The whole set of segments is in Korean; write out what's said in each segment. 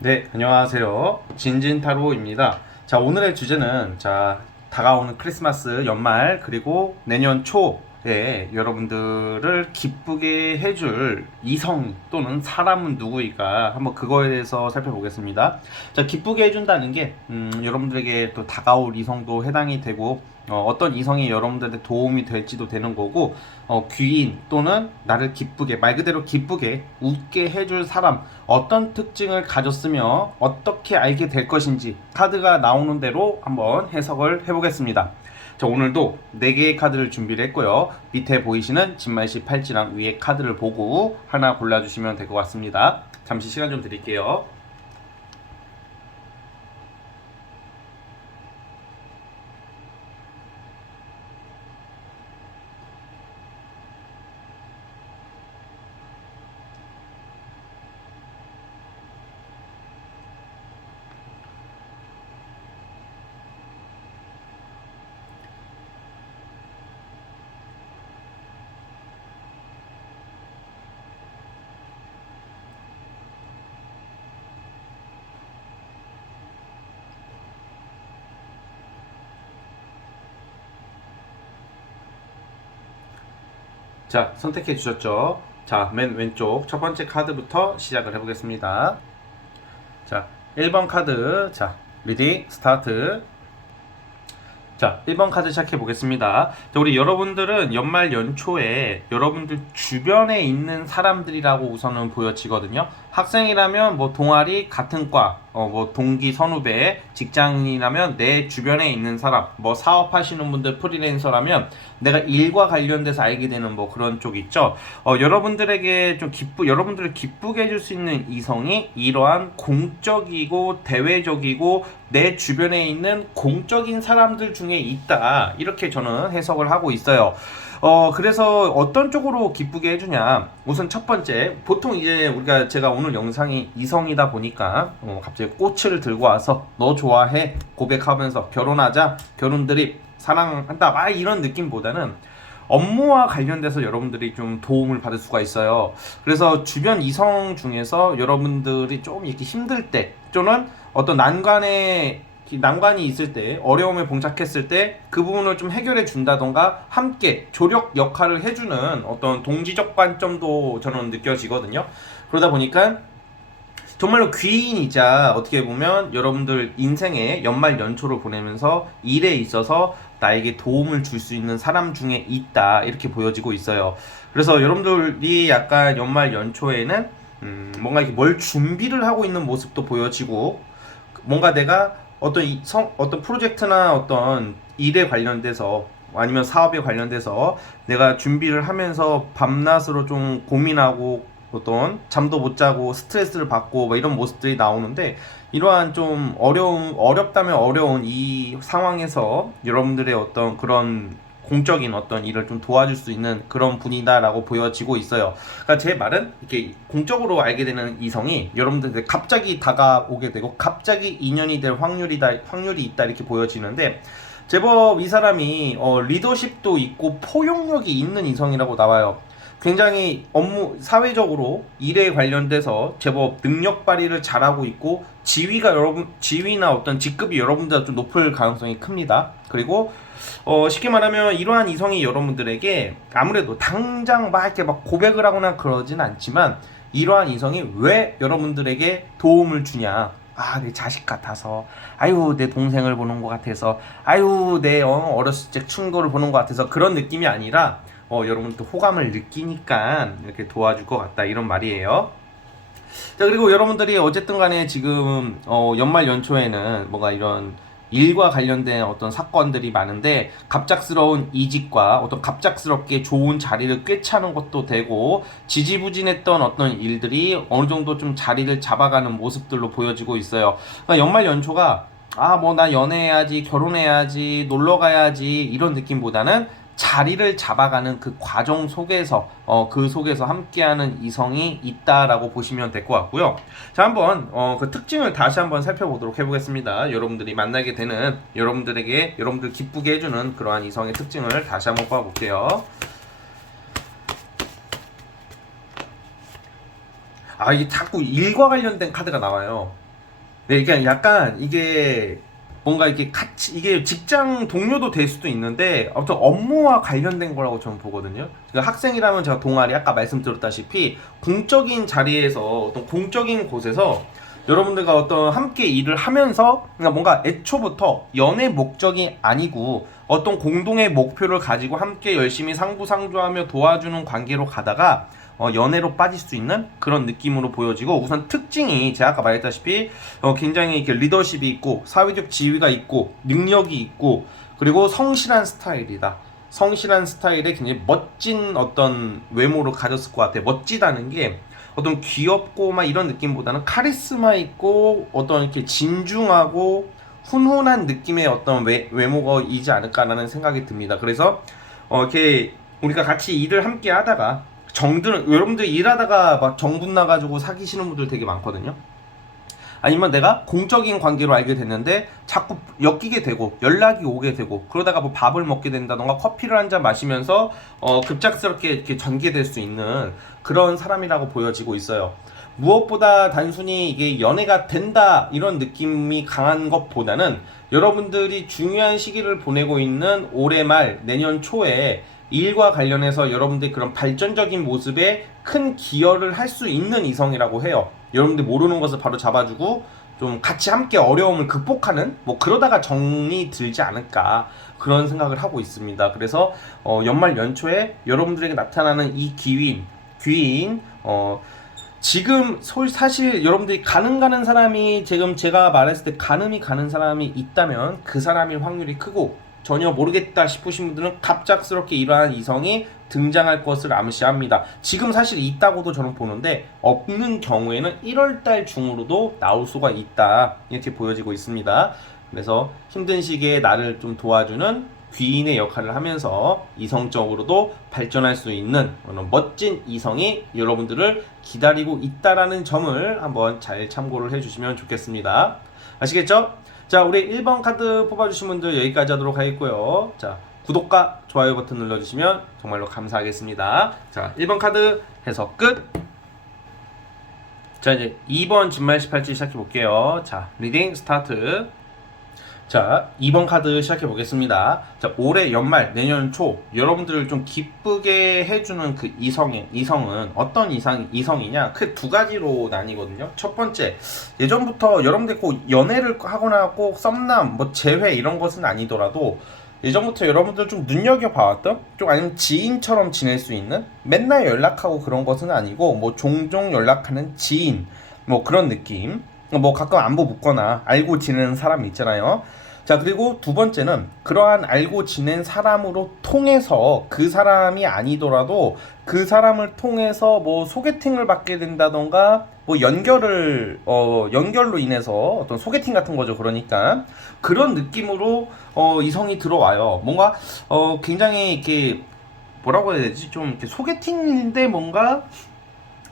네, 안녕하세요. 진진타로입니다. 자, 오늘의 주제는 다가오는 크리스마스 연말 그리고 내년 초에 여러분들을 기쁘게 해줄 이성 또는 사람은 누구일까 한번 그거에 대해서 살펴보겠습니다. 자, 기쁘게 해준다는 게 여러분들에게 또 다가올 이성도 해당이 되고 어떤 이성이 여러분들한테 도움이 될지도 되는 거고 귀인 또는 나를 기쁘게 말 그대로 기쁘게 웃게 해줄 사람 어떤 특징을 가졌으며 어떻게 알게 될 것인지 카드가 나오는 대로 한번 해석을 해보겠습니다. 자, 오늘도 4개의 카드를 준비를 했고요. 밑에 보이시는 진말씨 팔찌랑 위에 카드를 보고 하나 골라주시면 될 것 같습니다. 잠시 시간 좀 드릴게요. 자, 선택해 주셨죠? 자, 맨 왼쪽 첫 번째 카드부터 시작을 해보겠습니다. 자, 1번 카드. 자, 리딩 스타트. 자, 1번 카드 시작해 보겠습니다. 자, 우리 여러분들은 연말 연초에 여러분들 주변에 있는 사람들이라고 우선은 보여지거든요. 학생이라면 뭐 동아리 같은 과, 뭐 동기 선후배, 직장인이라면 내 주변에 있는 사람, 뭐 사업하시는 분들 프리랜서라면 내가 일과 관련돼서 알게 되는 뭐 그런 쪽 있죠. 여러분들에게 좀 여러분들을 기쁘게 해줄 수 있는 이성이 이러한 공적이고 대외적이고 내 주변에 있는 공적인 사람들 중에 있다. 이렇게 저는 해석을 하고 있어요. 그래서 어떤 쪽으로 기쁘게 해주냐. 우선 첫 번째, 보통 이제 제가 오늘 영상이 이성이다 보니까, 갑자기 꽃을 들고 와서 너 좋아해. 고백하면서 결혼하자. 결혼 드립. 사랑한다. 막 이런 느낌보다는 업무와 관련돼서 여러분들이 좀 도움을 받을 수가 있어요. 그래서 주변 이성 중에서 여러분들이 좀 이렇게 힘들 때 또는 어떤 난관이 있을 때 어려움에 봉착했을 때 그 부분을 좀 해결해 준다던가 함께 조력 역할을 해주는 어떤 동지적 관점도 저는 느껴지거든요. 그러다 보니까 정말로 귀인이자 어떻게 보면 여러분들 인생의 연말 연초를 보내면서 일에 있어서 나에게 도움을 줄 수 있는 사람 중에 있다 이렇게 보여지고 있어요. 그래서 여러분들이 약간 연말 연초에는 뭔가 이렇게 뭘 준비를 하고 있는 모습도 보여지고 뭔가 내가 어떤 프로젝트나 어떤 일에 관련돼서 아니면 사업에 관련돼서 내가 준비를 하면서 밤낮으로 좀 고민하고 어떤 잠도 못 자고 스트레스를 받고 뭐 이런 모습들이 나오는데 이러한 좀 어렵다면 어려운 이 상황에서 여러분들의 어떤 그런 공적인 어떤 일을 좀 도와줄 수 있는 그런 분이다라고 보여지고 있어요. 그러니까 제 말은 이렇게 공적으로 알게 되는 이성이 여러분들한테 갑자기 다가오게 되고 갑자기 인연이 될 확률이 있다 이렇게 보여지는데 제법 이 사람이 리더십도 있고 포용력이 있는 이성이라고 나와요. 굉장히 사회적으로 일에 관련돼서 제법 능력 발휘를 잘하고 있고 지위나 어떤 직급이 여러분보다 좀 높을 가능성이 큽니다. 그리고 쉽게 말하면 이러한 이성이 여러분들에게 아무래도 당장 막 이렇게 막 고백을 하거나 그러진 않지만 이러한 이성이 왜 여러분들에게 도움을 주냐. 아, 내 자식 같아서, 아유, 내 동생을 보는 것 같아서, 아유, 내 어렸을 적 친구를 보는 것 같아서 그런 느낌이 아니라 여러분도 호감을 느끼니까 이렇게 도와줄 것 같다 이런 말이에요. 자, 그리고 여러분들이 어쨌든 간에 지금 연말 연초에는 뭔가 이런 일과 관련된 어떤 사건들이 많은데 갑작스러운 이직과 어떤 갑작스럽게 좋은 자리를 꿰차는 것도 되고 지지부진했던 어떤 일들이 어느 정도 좀 자리를 잡아가는 모습들로 보여지고 있어요. 그러니까 연말 연초가 뭐 나 연애해야지 결혼해야지 놀러 가야지 이런 느낌보다는 자리를 잡아가는 그 과정 속에서 그 속에서 함께하는 이성이 있다라고 보시면 될 것 같고요. 자, 한번 그 특징을 다시 한번 살펴보도록 해보겠습니다. 여러분들이 만나게 되는 여러분들 기쁘게 해주는 그러한 이성의 특징을 다시 한번 뽑아볼게요. 이게 자꾸 일과 관련된 카드가 나와요. 네, 그러니까 약간 이게 뭔가 이게 같이 이게 직장 동료도 될 수도 있는데 어떤 업무와 관련된 거라고 저는 보거든요. 그러니까 학생이라면 제가 동아리 아까 말씀드렸다시피 공적인 자리에서 어떤 공적인 곳에서 여러분들과 어떤 함께 일을 하면서 그러니까 뭔가 애초부터 연애 목적이 아니고 어떤 공동의 목표를 가지고 함께 열심히 상부상조하며 도와주는 관계로 가다가 연애로 빠질 수 있는 그런 느낌으로 보여지고 우선 특징이 제가 아까 말했다시피 굉장히 이렇게 리더십이 있고 사회적 지위가 있고 능력이 있고 그리고 성실한 스타일이다. 성실한 스타일에 굉장히 멋진 어떤 외모를 가졌을 것 같아요. 멋지다는 게 어떤 귀엽고 막 이런 느낌보다는 카리스마 있고 어떤 이렇게 진중하고 훈훈한 느낌의 어떤 외모가이지 않을까라는 생각이 듭니다. 그래서 이렇게 우리가 같이 일을 함께 하다가 정드는 여러분들 일하다가 막 정분 나가지고 사귀시는 분들 되게 많거든요. 아니면 내가 공적인 관계로 알게 됐는데 자꾸 엮이게 되고 연락이 오게 되고 그러다가 뭐 밥을 먹게 된다던가 커피를 한 잔 마시면서 급작스럽게 이렇게 전개될 수 있는 그런 사람이라고 보여지고 있어요. 무엇보다 단순히 이게 연애가 된다 이런 느낌이 강한 것보다는 여러분들이 중요한 시기를 보내고 있는 올해 말 내년 초에 일과 관련해서 여러분들 그런 발전적인 모습에 큰 기여를 할 수 있는 이성이라고 해요. 여러분들 모르는 것을 바로 잡아주고 좀 같이 함께 어려움을 극복하는 뭐 그러다가 정이 들지 않을까 그런 생각을 하고 있습니다. 그래서 연말 연초에 여러분들에게 나타나는 이 귀인 지금 사실 여러분들이 가는 사람이 지금 제가 말했을 때 가늠이 가는 사람이 있다면 그 사람일 확률이 크고 전혀 모르겠다 싶으신 분들은 갑작스럽게 이러한 이성이 등장할 것을 암시합니다. 지금 사실 있다고도 저는 보는데 없는 경우에는 1월달 중으로도 나올 수가 있다 이렇게 보여지고 있습니다. 그래서 힘든 시기에 나를 좀 도와주는 귀인의 역할을 하면서 이성적으로도 발전할 수 있는 멋진 이성이 여러분들을 기다리고 있다라는 점을 한번 잘 참고를 해주시면 좋겠습니다. 아시겠죠? 자, 우리 1번 카드 뽑아주신 분들 여기까지 하도록 하겠고요. 자, 구독과 좋아요 버튼 눌러주시면 정말로 감사하겠습니다. 자, 1번 카드 해석 끝! 자, 이제 2번 진말 18지 시작해볼게요. 자, 리딩 스타트. 자, 2번 카드 시작해 보겠습니다. 자, 올해 연말 내년 초 여러분들을 좀 기쁘게 해주는 그 이성은 어떤 이성이냐? 크 두 가지로 나뉘거든요. 첫 번째, 예전부터 여러분들 꼭 연애를 하거나 꼭 썸남, 뭐 재회 이런 것은 아니더라도 예전부터 여러분들 좀 눈여겨봐왔던 좀 아니면 지인처럼 지낼 수 있는 맨날 연락하고 그런 것은 아니고 뭐 종종 연락하는 지인 뭐 그런 느낌. 뭐 가끔 안부 묻거나 알고 지내는 사람 있잖아요. 자, 그리고 두 번째는 그러한 알고 지낸 사람으로 통해서 그 사람이 아니더라도 그 사람을 통해서 뭐 소개팅을 받게 된다던가 뭐 연결로 인해서 어떤 소개팅 같은 거죠. 그러니까 그런 느낌으로 이성이 들어와요. 뭔가 굉장히 이렇게 뭐라고 해야 되지? 좀 이렇게 소개팅인데 뭔가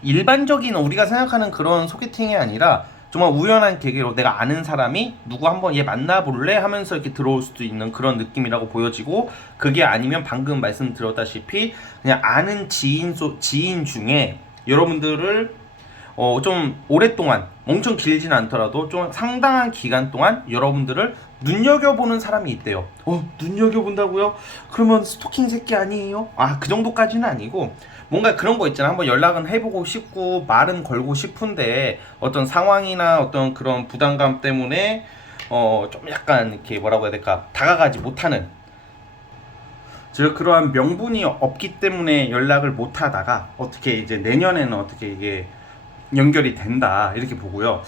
일반적인 우리가 생각하는 그런 소개팅이 아니라 정말 우연한 계기로 내가 아는 사람이 누구 한번 얘 만나볼래 하면서 이렇게 들어올 수도 있는 그런 느낌이라고 보여지고 그게 아니면 방금 말씀드렸다시피 그냥 아는 지인 중에 여러분들을 좀 오랫동안 엄청 길진 않더라도 좀 상당한 기간 동안 여러분들을 눈여겨보는 사람이 있대요. 눈여겨본다고요? 그러면 스토킹 새끼 아니에요? 그 정도까지는 아니고 뭔가 그런 거 있잖아. 한번 연락은 해보고 싶고 말은 걸고 싶은데 어떤 상황이나 어떤 그런 부담감 때문에 좀 약간 이렇게 뭐라고 해야 될까 다가가지 못하는 즉 그러한 명분이 없기 때문에 연락을 못하다가 어떻게 이제 내년에는 어떻게 이게 연결이 된다 이렇게 보고요.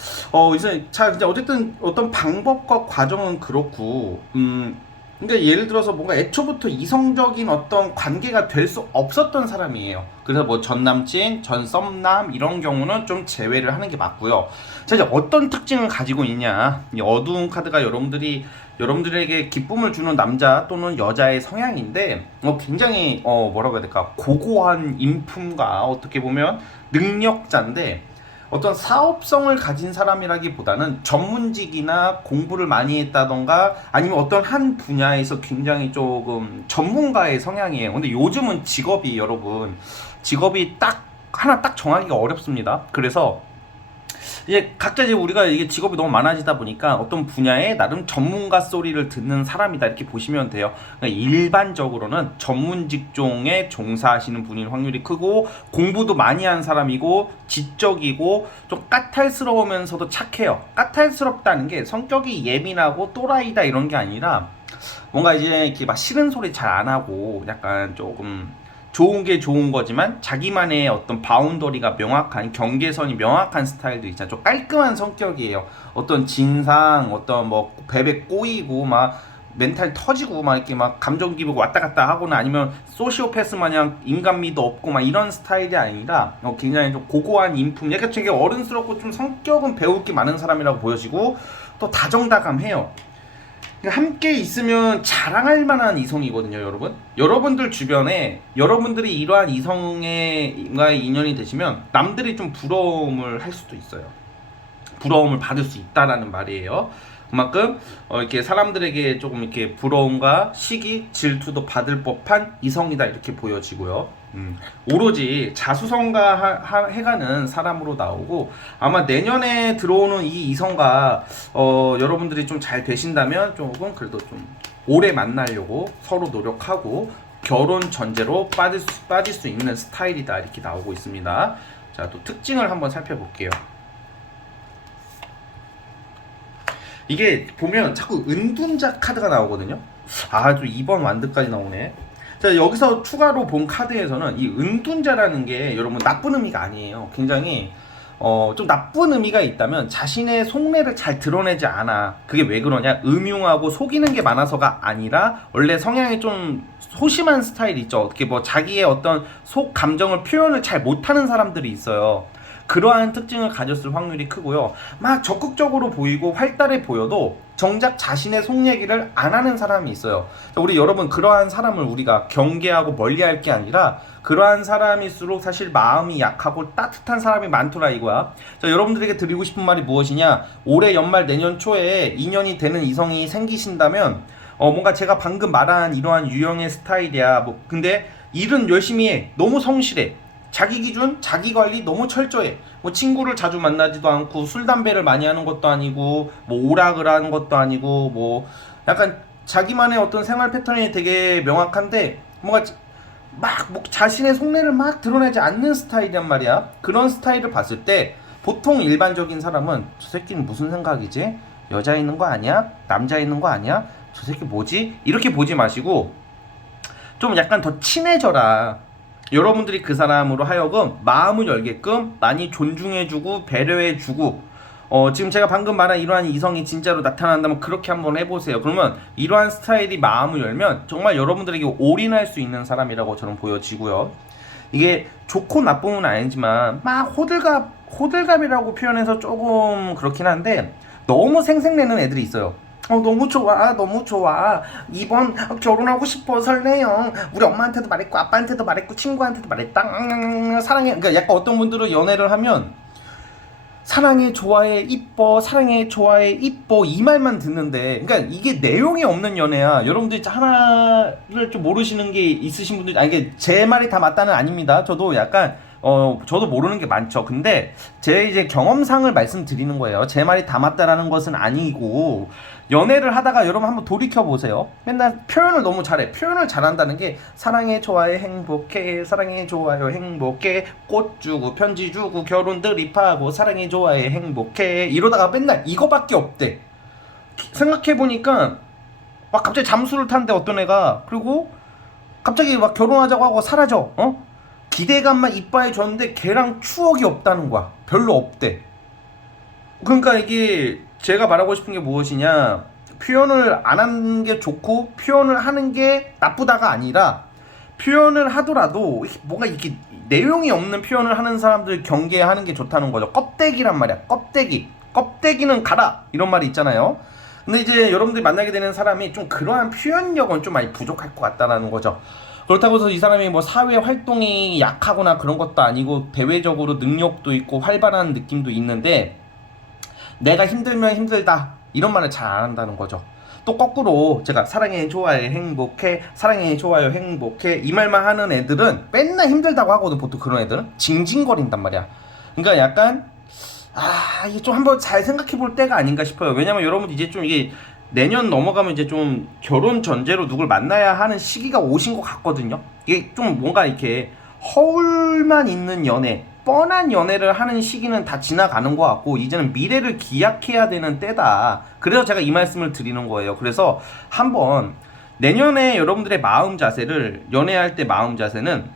이제 어쨌든 어떤 방법과 과정은 그렇고 그러니까 예를 들어서 뭔가 애초부터 이성적인 어떤 관계가 될 수 없었던 사람이에요. 그래서 뭐 전 남친, 전 썸남 이런 경우는 좀 제외를 하는 게 맞고요. 자, 이제 어떤 특징을 가지고 있냐? 이 어두운 카드가 여러분들에게 기쁨을 주는 남자 또는 여자의 성향인데 굉장히 뭐라고 해야 될까? 고고한 인품과 어떻게 보면 능력자인데 어떤 사업성을 가진 사람이라기보다는 전문직이나 공부를 많이 했다던가 아니면 어떤 한 분야에서 굉장히 조금 전문가의 성향이에요. 근데 요즘은 직업이 딱 하나 딱 정하기가 어렵습니다. 그래서 이제 각자 이제 우리가 이게 직업이 너무 많아지다 보니까 어떤 분야에 나름 전문가 소리를 듣는 사람이다 이렇게 보시면 돼요. 그러니까 일반적으로는 전문 직종에 종사하시는 분일 확률이 크고 공부도 많이 한 사람이고 지적이고 좀 까탈스러우면서도 착해요. 까탈스럽다는 게 성격이 예민하고 또라이다 이런 게 아니라 뭔가 이제 이렇게 막 싫은 소리 잘 안 하고 약간 조금 좋은 게 좋은 거지만 자기만의 어떤 바운더리가 명확한 경계선이 명확한 스타일도 있잖아요. 좀 깔끔한 성격이에요. 어떤 진상, 어떤 뭐 베베 꼬이고 막 멘탈 터지고 막 이렇게 막 감정 기복 왔다 갔다 하거나 아니면 소시오패스 마냥 인간미도 없고 막 이런 스타일이 아니라 굉장히 좀 고고한 인품, 약간 되게 어른스럽고 좀 성격은 배울 게 많은 사람이라고 보여지고 또 다정다감해요. 함께 있으면 자랑할 만한 이성이거든요, 여러분. 여러분들 주변에 여러분들이 이러한 이성과의 인연이 되시면 남들이 좀 부러움을 할 수도 있어요. 부러움을 받을 수 있다라는 말이에요. 그만큼 이렇게 사람들에게 조금 이렇게 부러움과 시기, 질투도 받을 법한 이성이다 이렇게 보여지고요. 오로지 자수성가해가는 사람으로 나오고 아마 내년에 들어오는 이 이성과 여러분들이 좀 잘 되신다면 조금 그래도 좀 오래 만나려고 서로 노력하고 결혼 전제로 빠질 수 있는 스타일이다 이렇게 나오고 있습니다. 자, 또 특징을 한번 살펴볼게요. 이게 보면 자꾸 은둔자 카드가 나오거든요. 좀 2번 완드까지 나오네. 자, 여기서 추가로 본 카드에서는 이 은둔자라는 게 여러분 나쁜 의미가 아니에요. 굉장히 좀 나쁜 의미가 있다면 자신의 속내를 잘 드러내지 않아. 그게 왜 그러냐? 음흉하고 속이는 게 많아서가 아니라 원래 성향이 좀 소심한 스타일이 있죠. 어떻게 뭐 자기의 어떤 속 감정을 표현을 잘 못하는 사람들이 있어요. 그러한 특징을 가졌을 확률이 크고요. 막 적극적으로 보이고 활달해 보여도 정작 자신의 속 얘기를 안 하는 사람이 있어요. 우리 여러분 그러한 사람을 우리가 경계하고 멀리할 게 아니라 그러한 사람일수록 사실 마음이 약하고 따뜻한 사람이 많더라 이거야. 자, 여러분들에게 드리고 싶은 말이 무엇이냐? 올해 연말 내년 초에 인연이 되는 이성이 생기신다면 뭔가 제가 방금 말한 이러한 유형의 스타일이야. 근데 일은 열심히 해. 너무 성실해. 자기 기준, 자기 관리 너무 철저해. 뭐 친구를 자주 만나지도 않고 술 담배를 많이 하는 것도 아니고 뭐 오락을 하는 것도 아니고 뭐 약간 자기만의 어떤 생활 패턴이 되게 명확한데 뭔가 뭐 자신의 속내를 막 드러내지 않는 스타일이란 말이야. 그런 스타일을 봤을 때 보통 일반적인 사람은 저 새끼는 무슨 생각이지? 여자 있는 거 아니야? 남자 있는 거 아니야? 저 새끼 뭐지? 이렇게 보지 마시고 좀 약간 더 친해져라. 여러분들이 그 사람으로 하여금 마음을 열게끔 많이 존중해주고 배려해주고 지금 제가 방금 말한 이러한 이성이 진짜로 나타난다면 그렇게 한번 해보세요. 그러면 이러한 스타일이 마음을 열면 정말 여러분들에게 올인할 수 있는 사람이라고 저는 보여지고요. 이게 좋고 나쁨은 아니지만 막 호들갑이라고 표현해서 조금 그렇긴 한데 너무 생색내는 애들이 있어요. 너무 좋아, 너무 좋아. 이번 결혼하고 싶어, 설레요. 우리 엄마한테도 말했고, 아빠한테도 말했고, 친구한테도 말했다. 사랑해. 그러니까 약간 어떤 분들은 연애를 하면 사랑해, 좋아해, 이뻐, 사랑해, 좋아해, 이뻐 이 말만 듣는데, 그러니까 이게 내용이 없는 연애야. 여러분들이 하나를 좀 모르시는 게 있으신 분들, 이게 제 말이 다 맞다는 아닙니다. 저도 약간 저도 모르는 게 많죠. 근데 제 이제 경험상을 말씀드리는 거예요. 제 말이 다 맞다라는 것은 아니고 연애를 하다가 여러분 한번 돌이켜 보세요. 맨날 표현을 너무 잘해. 표현을 잘한다는 게 사랑해, 좋아해, 행복해, 사랑해, 좋아요, 행복해, 꽃 주고 편지 주고 결혼 드립하고 사랑해, 좋아해, 행복해 이러다가 맨날 이거밖에 없대. 생각해 보니까 막 갑자기 잠수를 탄대 어떤 애가. 그리고 갑자기 막 결혼하자고 하고 사라져. 기대감만 이빠해 줬는데 걔랑 추억이 없다는 거야. 별로 없대. 그러니까 이게 제가 말하고 싶은 게 무엇이냐, 표현을 안 하는 게 좋고 표현을 하는 게 나쁘다가 아니라 표현을 하더라도 뭔가 이렇게 내용이 없는 표현을 하는 사람들 경계하는 게 좋다는 거죠. 껍데기란 말이야. 껍데기는 가라 이런 말이 있잖아요. 근데 이제 여러분들이 만나게 되는 사람이 좀 그러한 표현력은 좀 많이 부족할 것 같다라는 거죠. 그렇다고 해서 이 사람이 뭐 사회 활동이 약하거나 그런 것도 아니고 대외적으로 능력도 있고 활발한 느낌도 있는데 내가 힘들면 힘들다 이런 말을 잘 안 한다는 거죠. 또 거꾸로 제가 사랑해, 좋아해, 행복해, 사랑해, 좋아요, 행복해 이 말만 하는 애들은 맨날 힘들다고 하거든. 보통 그런 애들은 징징거린단 말이야. 그러니까 약간 이게 좀 한번 잘 생각해 볼 때가 아닌가 싶어요. 왜냐면 여러분 이제 좀 이게 내년 넘어가면 이제 좀 결혼 전제로 누굴 만나야 하는 시기가 오신 것 같거든요. 이게 좀 뭔가 이렇게 허울만 있는 연애, 뻔한 연애를 하는 시기는 다 지나가는 것 같고 이제는 미래를 기약해야 되는 때다. 그래서 제가 이 말씀을 드리는 거예요. 그래서 한번 내년에 여러분들의 마음 자세를, 연애할 때 마음 자세는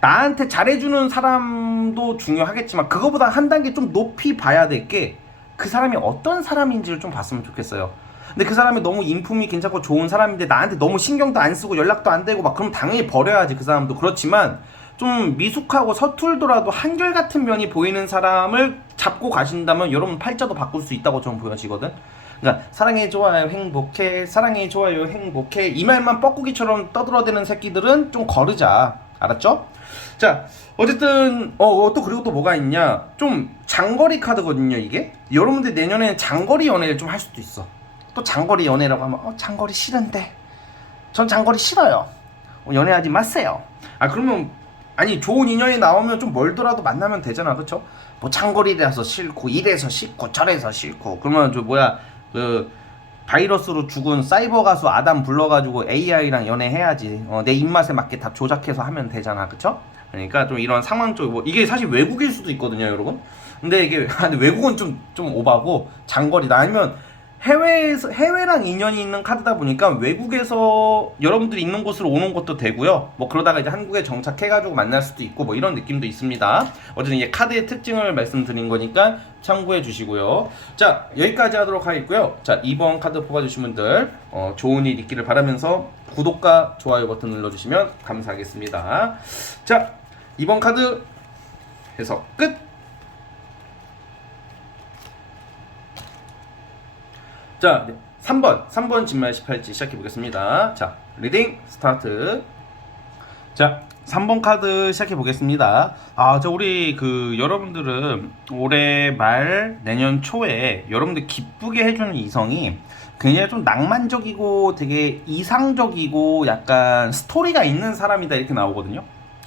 나한테 잘해주는 사람도 중요하겠지만 그거보다 한 단계 좀 높이 봐야 될 게 그 사람이 어떤 사람인지를 좀 봤으면 좋겠어요. 근데 그 사람이 너무 인품이 괜찮고 좋은 사람인데 나한테 너무 신경도 안 쓰고 연락도 안 되고 막 그럼 당연히 버려야지 그 사람도. 그렇지만 좀 미숙하고 서툴더라도 한결같은 면이 보이는 사람을 잡고 가신다면 여러분 팔자도 바꿀 수 있다고 저는 보여지거든. 그러니까 사랑해 좋아요 행복해, 사랑해 좋아요 행복해, 이 말만 뻐꾸기처럼 떠들어대는 새끼들은 좀 거르자. 알았죠? 자, 어쨌든 또 그리고 또 뭐가 있냐, 좀 장거리 카드거든요 이게. 여러분들 내년에는 장거리 연애를 좀 할 수도 있어. 또 장거리 연애라고 하면 장거리 싫은데, 전 장거리 싫어요, 연애하지 마세요. 그러면 아니 좋은 인연이 나오면 좀 멀더라도 만나면 되잖아, 그쵸? 뭐 장거리라서 싫고 이래서 싫고 저래서 싫고 그러면 저 뭐야 그 바이러스로 죽은 사이버 가수 아담 불러가지고 AI랑 연애해야지. 내 입맛에 맞게 다 조작해서 하면 되잖아, 그쵸? 그러니까 좀 이런 상황적, 뭐 이게 사실 외국일 수도 있거든요 여러분. 근데 이게 외국은 좀 오바고 장거리다. 아니면 해외랑 인연이 있는 카드다 보니까 외국에서 여러분들이 있는 곳으로 오는 것도 되고요. 뭐 그러다가 이제 한국에 정착해가지고 만날 수도 있고 뭐 이런 느낌도 있습니다. 어쨌든 이게 카드의 특징을 말씀드린 거니까 참고해 주시고요. 자, 여기까지 하도록 하겠고요. 자, 2번 카드 뽑아주신 분들 좋은 일 있기를 바라면서 구독과 좋아요 버튼 눌러주시면 감사하겠습니다. 자, 2번 카드 해석 끝! 자, 3번 진말 18지 시작해 보겠습니다. 자, 리딩 스타트. 자, 3번 카드 시작해 보겠습니다. 우리 여러분들은 올해 말 내년 초에 여러분들 기쁘게 해주는 이성이 굉장히 좀 낭만적이고 되게 이상적이고 약간 스토리가 있는 사람이다 이렇게 나오거든요.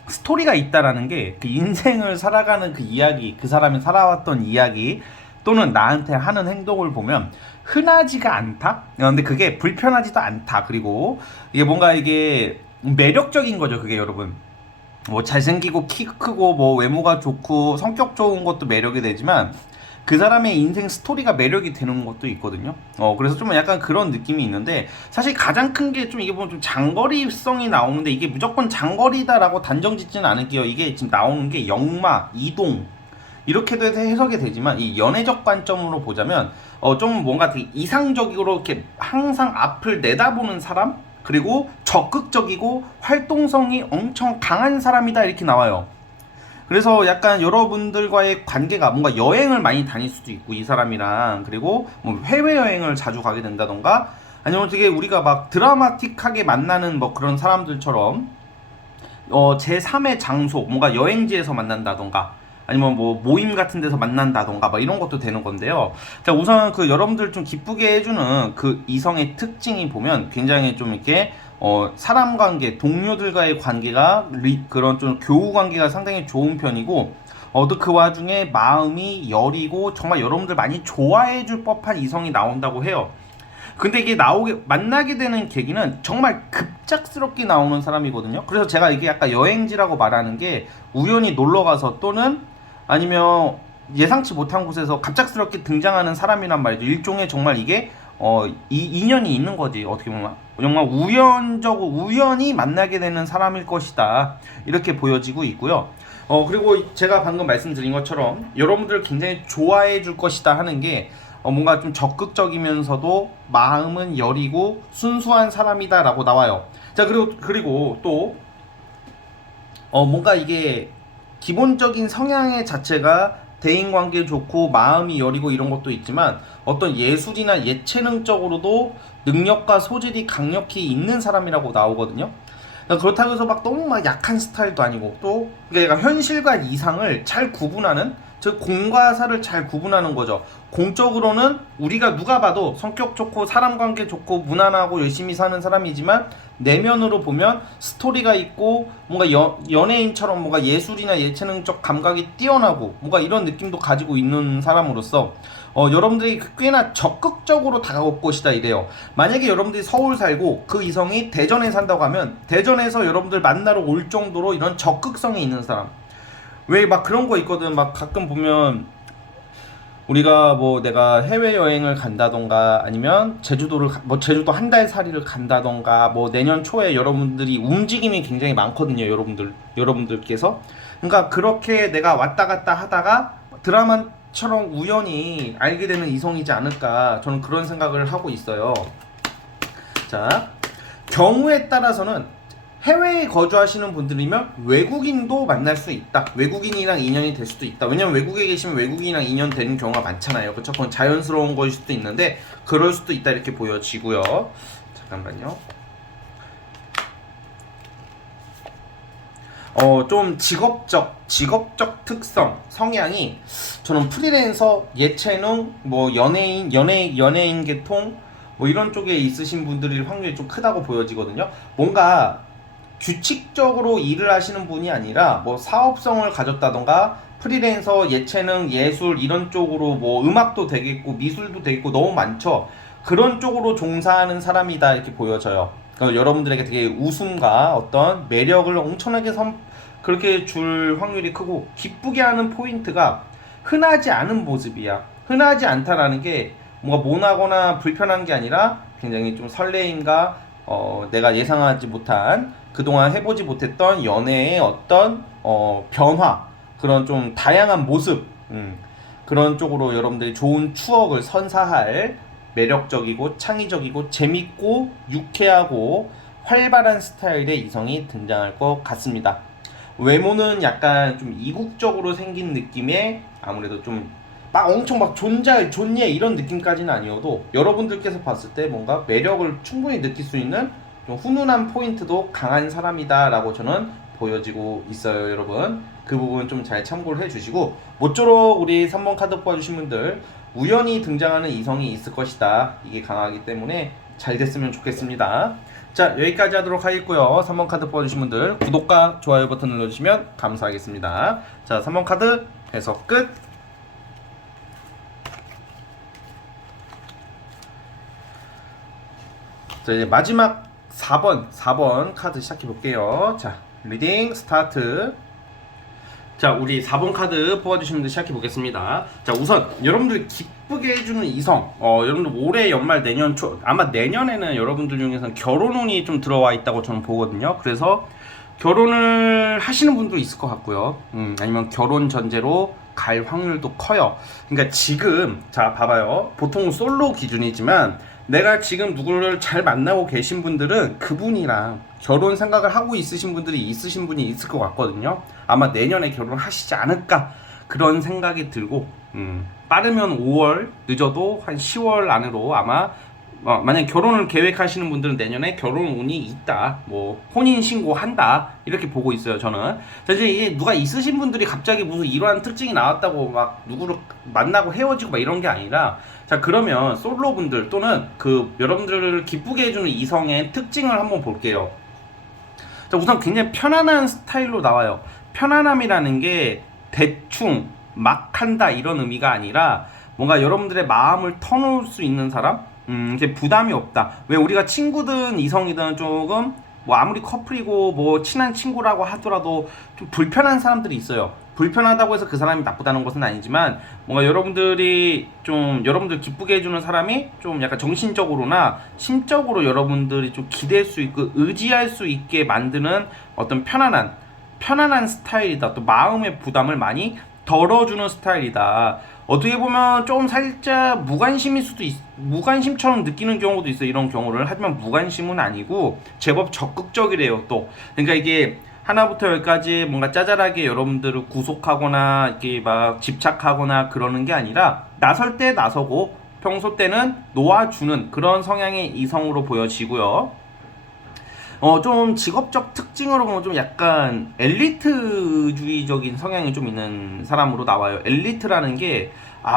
스토리가 있다라는 게 그 인생을 살아가는 그 이야기, 그 사람이 살아왔던 이야기 또는 나한테 하는 행동을 보면 흔하지가 않다? 근데 그게 불편하지도 않다. 그리고 이게 뭔가 이게 매력적인 거죠, 그게 여러분. 뭐 잘생기고 키 크고 뭐 외모가 좋고 성격 좋은 것도 매력이 되지만 그 사람의 인생 스토리가 매력이 되는 것도 있거든요. 그래서 좀 약간 그런 느낌이 있는데 사실 가장 큰 게 좀 이게 보면 좀 장거리성이 나오는데 이게 무조건 장거리다라고 단정 짓지는 않을게요. 이게 지금 나오는 게 역마, 이동 이렇게도 해석이 되지만 이 연애적 관점으로 보자면 좀 뭔가 되게 이상적으로 이렇게 항상 앞을 내다보는 사람, 그리고 적극적이고 활동성이 엄청 강한 사람이다 이렇게 나와요. 그래서 약간 여러분들과의 관계가 뭔가 여행을 많이 다닐 수도 있고 이 사람이랑, 그리고 뭐 해외여행을 자주 가게 된다던가 아니면 되게 우리가 막 드라마틱하게 만나는 뭐 그런 사람들처럼 제3의 장소, 뭔가 여행지에서 만난다던가 아니면 뭐 모임 같은 데서 만난다던가 막 이런 것도 되는 건데요. 자, 우선 여러분들 좀 기쁘게 해주는 그 이성의 특징이 보면 굉장히 좀 이렇게 사람 관계, 동료들과의 관계가 그런 좀 교우 관계가 상당히 좋은 편이고 또 그 와중에 마음이 여리고 정말 여러분들 많이 좋아해 줄 법한 이성이 나온다고 해요. 근데 이게 만나게 되는 계기는 정말 급작스럽게 나오는 사람이거든요. 그래서 제가 이게 약간 여행지라고 말하는 게 우연히 놀러 가서 또는 아니면 예상치 못한 곳에서 갑작스럽게 등장하는 사람이란 말이죠. 일종의 정말 이게 인연이 있는 거지. 어떻게 보면 정말 우연히 만나게 되는 사람일 것이다 이렇게 보여지고 있고요. 그리고 제가 방금 말씀드린 것처럼 여러분들 굉장히 좋아해 줄 것이다 하는 게 뭔가 좀 적극적이면서도 마음은 여리고 순수한 사람이다 라고 나와요. 자, 그리고 또 뭔가 이게 기본적인 성향의 자체가 대인관계 좋고 마음이 여리고 이런 것도 있지만 어떤 예술이나 예체능적으로도 능력과 소질이 강력히 있는 사람이라고 나오거든요. 그렇다고 해서 막 너무 막 약한 스타일도 아니고 또 그러니까 현실과 이상을 잘 구분하는 즉 공과 사를 잘 구분하는 거죠. 공적으로는 우리가 누가 봐도 성격 좋고 사람 관계 좋고 무난하고 열심히 사는 사람이지만 내면으로 보면 스토리가 있고 뭔가 연예인처럼 뭔가 예술이나 예체능적 감각이 뛰어나고 뭔가 이런 느낌도 가지고 있는 사람으로서 여러분들이 꽤나 적극적으로 다가올 것이다 이래요. 만약에 여러분들이 서울 살고 그 이성이 대전에 산다고 하면 대전에서 여러분들 만나러 올 정도로 이런 적극성이 있는 사람. 왜 막 그런 거 있거든. 막 가끔 보면 우리가 뭐 내가 해외여행을 간다던가 아니면 제주도 한 달 살이를 간다던가 뭐 내년 초에 여러분들이 움직임이 굉장히 많거든요. 여러분들께서. 그러니까 그렇게 내가 왔다 갔다 하다가 드라마처럼 우연히 알게 되는 이성이지 않을까, 저는 그런 생각을 하고 있어요. 자, 경우에 따라서는 해외에 거주하시는 분들이면 외국인도 만날 수 있다. 외국인이랑 인연이 될 수도 있다. 왜냐면 외국에 계시면 외국인이랑 인연 되는 경우가 많잖아요. 그렇죠? 그건 자연스러운 것일 수도 있는데 그럴 수도 있다 이렇게 보여지고요. 잠깐만요. 좀 직업적 특성, 성향이 저는 프리랜서, 예체능, 뭐 연예인 계통 뭐 이런 쪽에 있으신 분들이 확률이 좀 크다고 보여지거든요. 뭔가 규칙적으로 일을 하시는 분이 아니라 뭐 사업성을 가졌다던가 프리랜서, 예체능, 예술 이런 쪽으로 뭐 음악도 되겠고 미술도 되겠고 너무 많죠. 그런 쪽으로 종사하는 사람이다 이렇게 보여져요. 여러분들에게 되게 웃음과 어떤 매력을 엄청나게 그렇게 줄 확률이 크고, 기쁘게 하는 포인트가 흔하지 않은 모습이야. 흔하지 않다라는 게 뭔가 모나거나 불편한 게 아니라 굉장히 좀 설레임과 내가 예상하지 못한 그동안 해보지 못했던 연애의 어떤 변화, 그런 좀 다양한 모습, 그런 쪽으로 여러분들이 좋은 추억을 선사할 매력적이고 창의적이고 재밌고 유쾌하고 활발한 스타일의 이성이 등장할 것 같습니다. 외모는 약간 좀 이국적으로 생긴 느낌의, 아무래도 좀 막 엄청 막 존예 이런 느낌까지는 아니어도 여러분들께서 봤을 때 뭔가 매력을 충분히 느낄 수 있는 좀 훈훈한 포인트도 강한 사람이다 라고 저는 보여지고 있어요. 여러분 그 부분 좀 잘 참고를 해주시고, 모쪼록 우리 3번 카드 뽑아주신 분들 우연히 등장하는 이성이 있을 것이다, 이게 강하기 때문에 잘 됐으면 좋겠습니다. 자, 여기까지 하도록 하겠고요. 3번 카드 뽑아주신 분들 구독과 좋아요 버튼 눌러주시면 감사하겠습니다. 자, 3번 카드 해석 끝. 자, 이제 마지막 4번 카드 시작해 볼게요. 자, 리딩 스타트. 자, 우리 4번 카드 뽑아주시면 분들 시작해 보겠습니다. 자, 우선 여러분들 기쁘게 해주는 이성, 여러분들 올해 연말 내년 초, 아마 내년에는 여러분들 중에서는 결혼운이 좀 들어와 있다고 저는 보거든요. 그래서 결혼을 하시는 분도 있을 것 같고요. 아니면 결혼 전제로 갈 확률도 커요. 그러니까 지금 자 봐봐요. 보통 솔로 기준이지만 내가 지금 누구를 잘 만나고 계신 분들은 그분이랑 결혼 생각을 하고 있으신 분들이 있으신 분이 있을 것 같거든요. 아마 내년에 결혼하시지 않을까 그런 생각이 들고, 빠르면 5월, 늦어도 한 10월 안으로 아마 만약 결혼을 계획하시는 분들은 내년에 결혼 운이 있다, 뭐 혼인 신고한다 이렇게 보고 있어요. 저는 사실 이게 누가 있으신 분들이 갑자기 무슨 이러한 특징이 나왔다고 막 누구를 만나고 헤어지고 막 이런 게 아니라, 자 그러면 솔로 분들 또는 그 여러분들을 기쁘게 해주는 이성의 특징을 한번 볼게요. 자, 우선 굉장히 편안한 스타일로 나와요. 편안함이라는 게 대충 막 한다 이런 의미가 아니라 뭔가 여러분들의 마음을 터놓을 수 있는 사람, 이제 부담이 없다. 왜 우리가 친구든 이성이든 조금 뭐 아무리 커플이고 뭐 친한 친구라고 하더라도 좀 불편한 사람들이 있어요. 불편하다고 해서 그 사람이 나쁘다는 것은 아니지만 뭔가 여러분들이 좀 여러분들 기쁘게 해주는 사람이 좀 약간 정신적으로나 심적으로 여러분들이 좀 기댈 수 있고 의지할 수 있게 만드는 어떤 편안한 스타일이다. 또 마음의 부담을 많이 덜어주는 스타일이다. 어떻게 보면 좀 살짝 무관심처럼 느끼는 경우도 있어요. 이런 경우를. 하지만 무관심은 아니고 제법 적극적이래요. 또 그러니까 이게 하나부터 열까지 뭔가 짜잘하게 여러분들을 구속하거나 이렇게 막 집착하거나 그러는 게 아니라 나설 때 나서고 평소 때는 놓아주는 그런 성향의 이성으로 보여지고요. 좀 직업적 특징으로 보면 좀 약간 엘리트주의적인 성향이 좀 있는 사람으로 나와요. 엘리트라는 게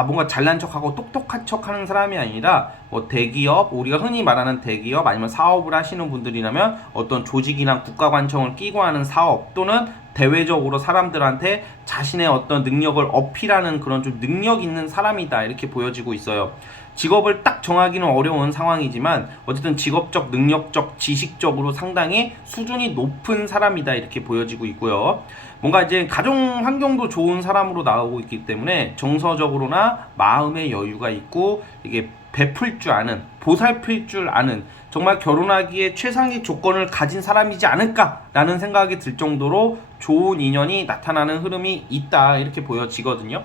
뭔가 잘난 척하고 똑똑한 척하는 사람이 아니라 뭐 대기업, 우리가 흔히 말하는 대기업 아니면 사업을 하시는 분들이라면 어떤 조직이나 국가관청을 끼고 하는 사업 또는 대외적으로 사람들한테 자신의 어떤 능력을 어필하는 그런 좀 능력 있는 사람이다 이렇게 보여지고 있어요. 직업을 딱 정하기는 어려운 상황이지만 어쨌든 직업적, 능력적, 지식적으로 상당히 수준이 높은 사람이다 이렇게 보여지고 있고요. 뭔가 이제 가정 환경도 좋은 사람으로 나오고 있기 때문에 정서적으로나 마음의 여유가 있고 이게 베풀 줄 아는, 보살필 줄 아는 정말 결혼하기에 최상의 조건을 가진 사람이지 않을까라는 생각이 들 정도로 좋은 인연이 나타나는 흐름이 있다 이렇게 보여지거든요.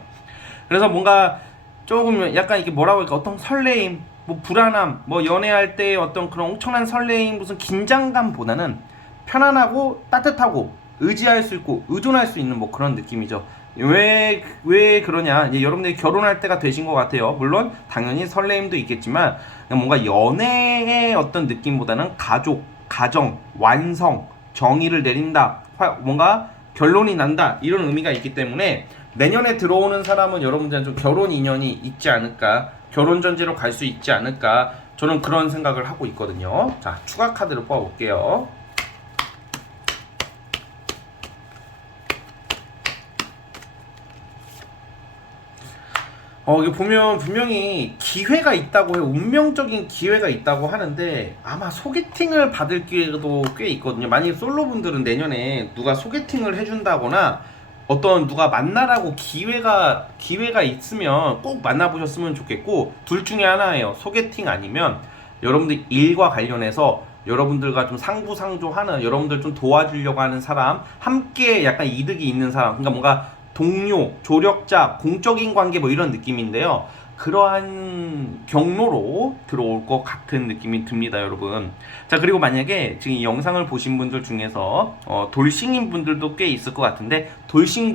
그래서 뭔가 조금 약간 이게 뭐라고 할까, 어떤 설레임, 뭐 불안함, 뭐 연애할 때 어떤 그런 엄청난 설레임, 무슨 긴장감보다는 편안하고 따뜻하고 의지할 수 있고 의존할 수 있는 뭐 그런 느낌이죠. 왜 그러냐, 이제 여러분들이 결혼할 때가 되신 것 같아요. 물론 당연히 설레임도 있겠지만 뭔가 연애의 어떤 느낌보다는 가족, 가정, 완성, 정의를 내린다, 뭔가 결론이 난다 이런 의미가 있기 때문에 내년에 들어오는 사람은 여러분들은 좀 결혼 인연이 있지 않을까, 결혼 전제로 갈 수 있지 않을까, 저는 그런 생각을 하고 있거든요. 자, 추가 카드를 뽑아볼게요. 이게 보면 분명히 기회가 있다고 해요. 운명적인 기회가 있다고 하는데 아마 소개팅을 받을 기회도 꽤 있거든요. 만약에 솔로분들은 내년에 누가 소개팅을 해준다거나 어떤 누가 만나라고 기회가 있으면 꼭 만나보셨으면 좋겠고, 둘 중에 하나예요. 소개팅 아니면 여러분들 일과 관련해서 여러분들과 좀 상부상조하는, 여러분들 좀 도와주려고 하는 사람, 함께 약간 이득이 있는 사람, 그러니까 뭔가 동료, 조력자, 공적인 관계 뭐 이런 느낌인데요. 그러한 경로로 들어올 것 같은 느낌이 듭니다, 여러분. 자, 그리고 만약에 지금 이 영상을 보신 분들 중에서 돌싱인 분들도 꽤 있을 것 같은데, 돌싱인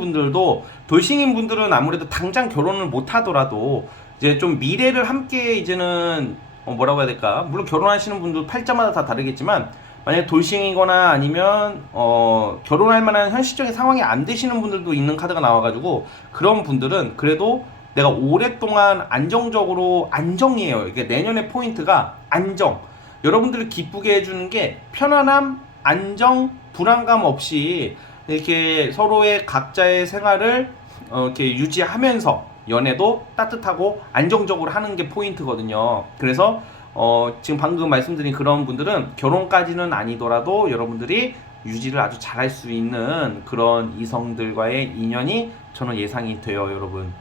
분들은 아무래도 당장 결혼을 못 하더라도 이제 좀 미래를 함께 이제는 뭐라고 해야 될까? 물론 결혼하시는 분들 팔자마다 다 다르겠지만 만약에 돌싱이거나 아니면 결혼할 만한 현실적인 상황이 안 되시는 분들도 있는 카드가 나와가지고, 그런 분들은 그래도 내가 오랫동안 안정적으로, 안정이에요. 이게 내년의 포인트가 안정. 여러분들을 기쁘게 해주는 게 편안함, 안정, 불안감 없이 이렇게 서로의 각자의 생활을 이렇게 유지하면서 연애도 따뜻하고 안정적으로 하는 게 포인트거든요. 그래서 지금 방금 말씀드린 그런 분들은 결혼까지는 아니더라도 여러분들이 유지를 아주 잘할 수 있는 그런 이성들과의 인연이 저는 예상이 돼요, 여러분.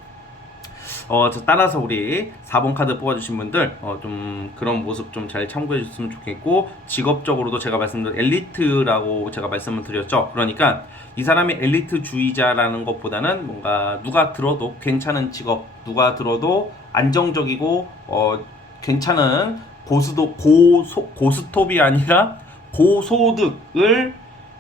따라서 우리 4번 카드 뽑아주신 분들 좀 그런 모습 좀 잘 참고해 주셨으면 좋겠고, 직업적으로도 제가 말씀드린 엘리트라고 제가 말씀을 드렸죠. 그러니까 이 사람이 엘리트주의자라는 것보다는 뭔가 누가 들어도 괜찮은 직업, 누가 들어도 안정적이고 괜찮은 고스톱이 아니라 고소득을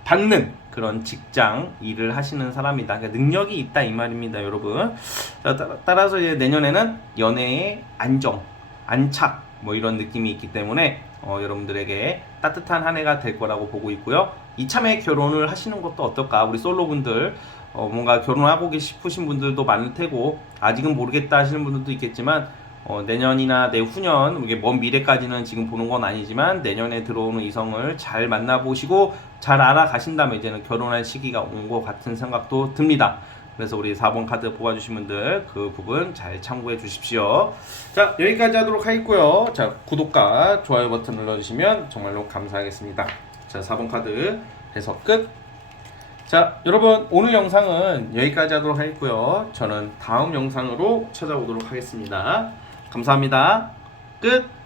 받는 그런 직장 일을 하시는 사람이다. 그러니까 능력이 있다 이 말입니다, 여러분. 자, 따라서 이제 내년에는 연애의 안정, 안착 뭐 이런 느낌이 있기 때문에 여러분들에게 따뜻한 한 해가 될 거라고 보고 있고요. 이참에 결혼을 하시는 것도 어떨까? 우리 솔로분들 뭔가 결혼하고 싶으신 분들도 많을 테고, 아직은 모르겠다 하시는 분들도 있겠지만 내년이나 내후년, 이게 먼 미래까지는 지금 보는 건 아니지만 내년에 들어오는 이성을 잘 만나보시고 잘 알아가신다면 이제는 결혼할 시기가 온 것 같은 생각도 듭니다. 그래서 우리 4번 카드 뽑아주신 분들 그 부분 잘 참고해 주십시오. 자, 여기까지 하도록 하겠고요. 자, 구독과 좋아요 버튼 눌러주시면 정말로 감사하겠습니다. 자, 4번 카드 해석 끝. 자, 여러분 오늘 영상은 여기까지 하도록 하겠고요. 저는 다음 영상으로 찾아오도록 하겠습니다. 감사합니다. 끝.